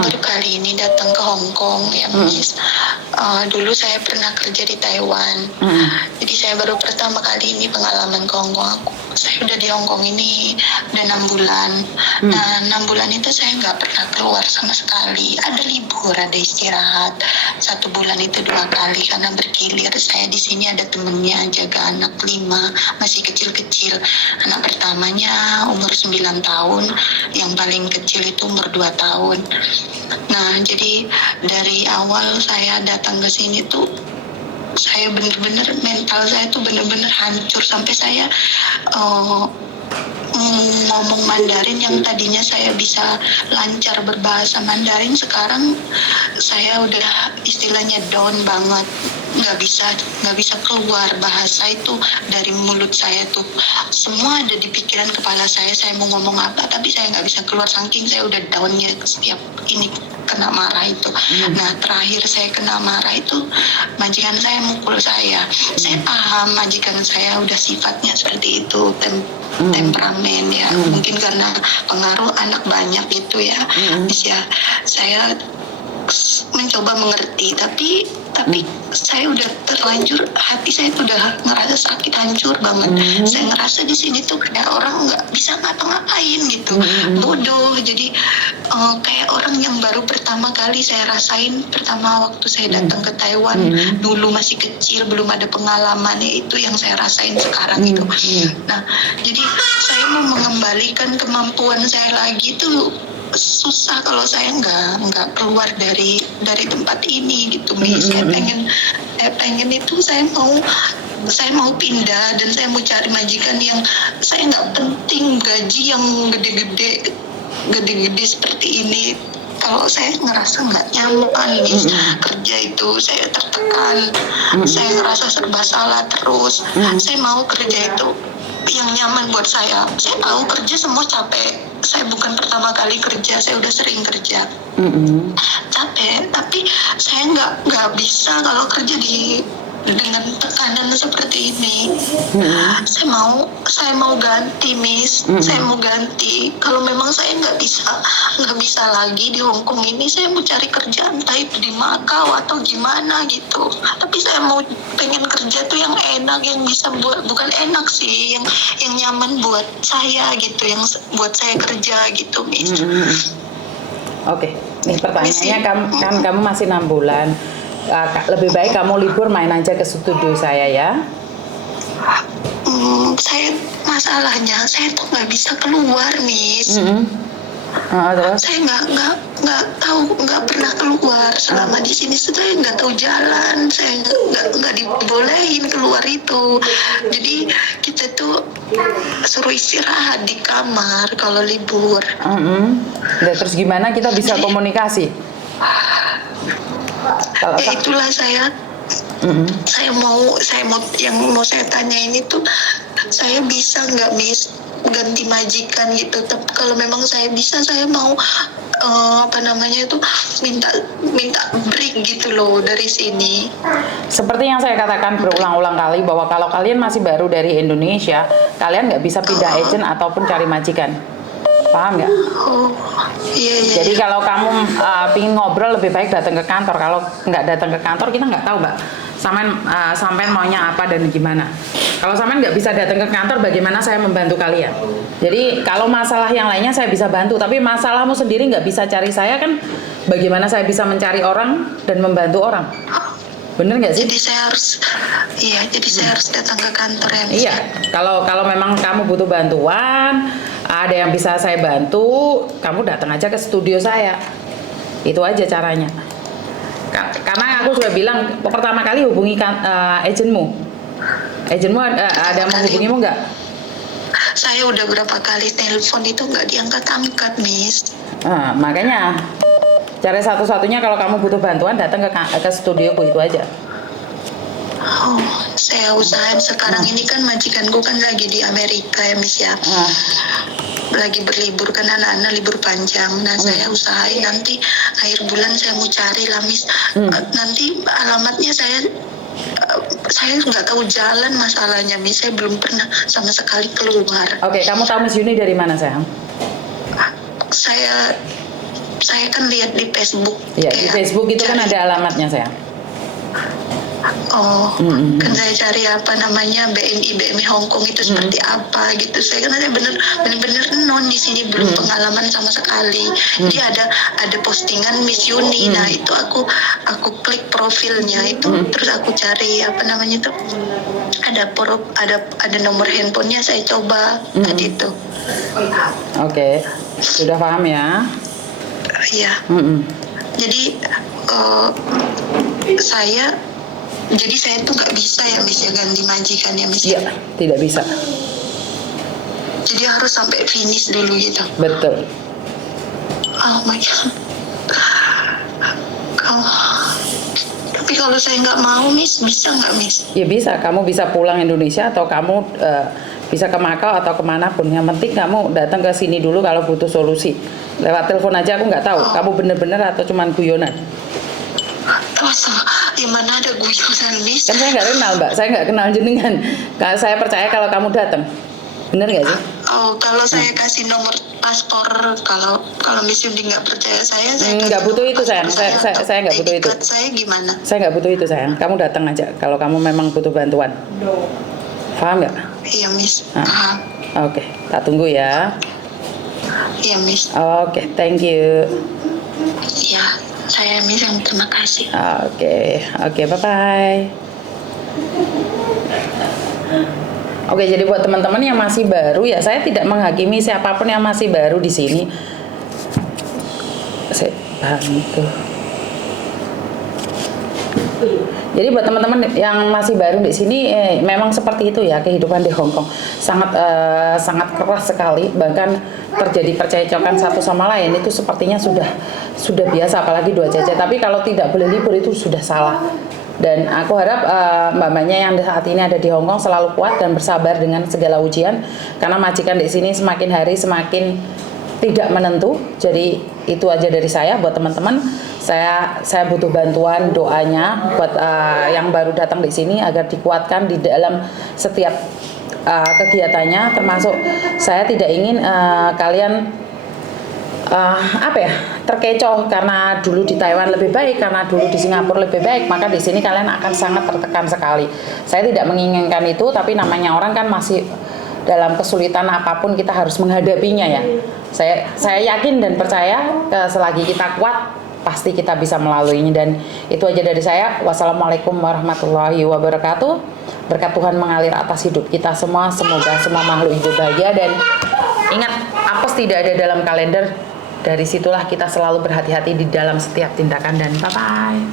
baru kali ini datang ke Hong Kong ya Miss. Dulu saya pernah kerja di Taiwan. Jadi saya baru pertama kali ini pengalaman ke Hong Kong. Saya udah di Hong Kong ini udah 6 bulan. Nah 6 bulan itu saya nggak pernah keluar sama sekali. Ada libur, ada istirahat. 1 bulan itu 2 kali karena bergilir. Saya di sini ada temennya jaga anak 5 masih kecil-kecil. Anak pertamanya umur 9 tahun, yang paling kecil itu umur 2 tahun. Nah, jadi dari awal saya datang ke sini tuh saya bener-bener mental saya tuh bener-bener hancur sampai saya ngomong Mandarin yang tadinya saya bisa lancar berbahasa Mandarin, sekarang saya udah istilahnya down banget, nggak bisa keluar bahasa itu dari mulut saya tuh. Semua ada di pikiran kepala saya mau ngomong apa tapi saya nggak bisa keluar saking saya udah downnya setiap ini kena marah itu. Nah terakhir saya kena marah itu majikan saya mukul saya. Saya paham majikan saya udah sifatnya seperti itu, temperamen ya, mungkin karena pengaruh anak banyak gitu ya. Ya saya mencoba mengerti, tapi saya udah terlanjur, hati saya tuh udah ngerasa sakit, hancur banget. Saya ngerasa di sini tuh kayak orang nggak bisa ngapa-ngapain gitu, bodoh. Jadi kayak orang yang baru pertama kali saya rasain, pertama waktu saya datang ke Taiwan, dulu masih kecil, belum ada pengalamannya, itu yang saya rasain sekarang itu. Nah, jadi saya mau mengembalikan kemampuan saya lagi tuh susah kalau saya nggak keluar dari tempat ini gitu, Miss. Saya pengen itu, saya mau pindah dan saya mau cari majikan yang saya nggak penting gaji yang gede-gede seperti ini. Kalau saya ngerasa nggak nyaman, Miss, kerja itu saya tertekan, saya ngerasa serba salah terus. Saya mau kerja itu yang nyaman buat saya. Saya tahu kerja semua capek. Saya bukan pertama kali kerja, saya udah sering kerja. Capek, tapi saya nggak bisa kalau kerja dengan tekanan seperti ini. Saya mau ganti, Miss. Saya mau ganti. Kalau memang saya nggak bisa lagi di Hong Kong ini, saya mau cari kerja entah itu di Macau atau gimana gitu. Tapi saya pengen kerja tuh yang enak, yang bisa bukan enak sih, yang nyaman buat saya gitu, yang buat saya kerja gitu, Miss. Oke, nih pertanyaannya, kamu masih 6 bulan. Lebih baik kamu libur, main aja ke studio saya ya. Masalahnya saya tuh nggak bisa keluar, Miss. Saya nggak tahu, nggak pernah keluar selama di sini. Saya nggak tahu jalan, saya nggak dibolehin keluar itu. Jadi kita tuh suruh istirahat di kamar kalau libur. Nah, terus gimana kita bisa komunikasi? Itulah saya mau yang mau saya tanya ini tuh, saya bisa nggak, Miss, ganti majikan gitu. Tapi kalau memang saya bisa, saya mau minta break gitu loh dari sini. Seperti yang saya katakan berulang-ulang kali, bahwa kalau kalian masih baru dari Indonesia, kalian nggak bisa pindah agent ataupun cari majikan. Paham nggak? Iya. Jadi kalau kamu pingin ngobrol, lebih baik datang ke kantor. Kalau nggak datang ke kantor, kita nggak tahu, Mbak, sampean maunya apa dan gimana. Kalau sampean nggak bisa datang ke kantor, bagaimana saya membantu kalian? Jadi kalau masalah yang lainnya saya bisa bantu, tapi masalahmu sendiri nggak bisa cari saya kan? Bagaimana saya bisa mencari orang dan membantu orang? Bener nggak sih? Jadi saya harus datang ke kantor ya, Miss. Iya, kalau memang kamu butuh bantuan, ada yang bisa saya bantu, kamu datang aja ke studio saya. Itu aja caranya. Karena aku sudah bilang, pertama kali hubungi agentmu. Agentmu ada menghubungimu nggak? Saya udah berapa kali telepon itu nggak diangkat-angkat, Miss. Nah, makanya cara satu-satunya kalau kamu butuh bantuan, datang ke studioku, itu aja. Saya usahain sekarang ini kan majikanku kan lagi di Amerika ya, Miss ya. Lagi berlibur kan, anak-anak libur panjang. Nah saya usahain nanti akhir bulan saya mau cari lah, Miss. Nanti alamatnya saya nggak tahu jalan, masalahnya, Miss. Saya belum pernah sama sekali keluar. Oke, kamu tahu Miss Yuni dari mana, sayang? saya kan lihat di Facebook. Ya, di Facebook itu kan ada alamatnya sayang. Oh, kan saya cari apa namanya BMI Hong Kong itu seperti apa gitu. Saya kan bener-bener non di sini belum pengalaman sama sekali. Dia ada postingan Miss Yuni. Nah itu aku klik profilnya itu, terus aku cari apa namanya itu, ada nomor handphonenya, saya coba tadi itu. Oke, sudah paham ya? Iya. Jadi saya tuh nggak bisa ya Miss ya ganti majikan ya Miss. Iya, tidak bisa. Jadi harus sampai finish dulu gitu. Betul. Oh my god. Tapi kalau saya nggak mau Miss, bisa nggak Miss? Ya bisa, kamu bisa pulang Indonesia atau kamu bisa ke Makau atau kemanapun. Yang penting kamu datang ke sini dulu kalau butuh solusi. Lewat telepon aja aku nggak tahu. Kamu bener-bener atau cuman guyonan? Masa, mana ada guyonan Miss? Kan saya nggak kenal Mbak, saya nggak kenal jenengan. Saya percaya kalau kamu datang. Bener nggak sih? Oh, kalau saya kasih nomor paspor, kalau Miss Yudi nggak percaya saya nggak butuh itu sayang. Saya nggak butuh itu. Saya gimana? Saya nggak butuh itu sayang. Kamu datang aja kalau kamu memang butuh bantuan. Paham nggak? Iya Miss. Oke, tak tunggu ya. Iya Miss. Oke, thank you. Iya, saya Miss yang terima kasih. Oke, bye bye. Oke, jadi buat teman-teman yang masih baru ya, saya tidak menghakimi siapapun yang masih baru di sini. Saya bantu. Jadi buat teman-teman yang masih baru di sini, memang seperti itu ya kehidupan di Hong Kong, sangat keras sekali, bahkan terjadi percecokan satu sama lain itu sepertinya sudah biasa, apalagi dua cece. Tapi kalau tidak boleh libur itu sudah salah. Dan aku harap mbak-mbaknya yang saat ini ada di Hong Kong selalu kuat dan bersabar dengan segala ujian, karena majikan di sini semakin hari semakin tidak menentu. Jadi itu aja dari saya buat teman-teman. Saya butuh bantuan doanya buat yang baru datang di sini agar dikuatkan di dalam setiap kegiatannya, termasuk saya tidak ingin kalian terkecoh karena dulu di Taiwan lebih baik, karena dulu di Singapura lebih baik, maka di sini kalian akan sangat tertekan sekali. Saya tidak menginginkan itu, tapi namanya orang kan masih dalam kesulitan apapun kita harus menghadapinya ya. Saya yakin dan percaya selagi kita kuat pasti kita bisa melaluinya. Dan itu aja dari saya. Wassalamualaikum warahmatullahi wabarakatuh. Berkat Tuhan mengalir atas hidup kita semua. Semoga semua makhluk hidup bahagia, dan ingat, apes tidak ada dalam kalender. Dari situlah kita selalu berhati-hati di dalam setiap tindakan, dan bye-bye.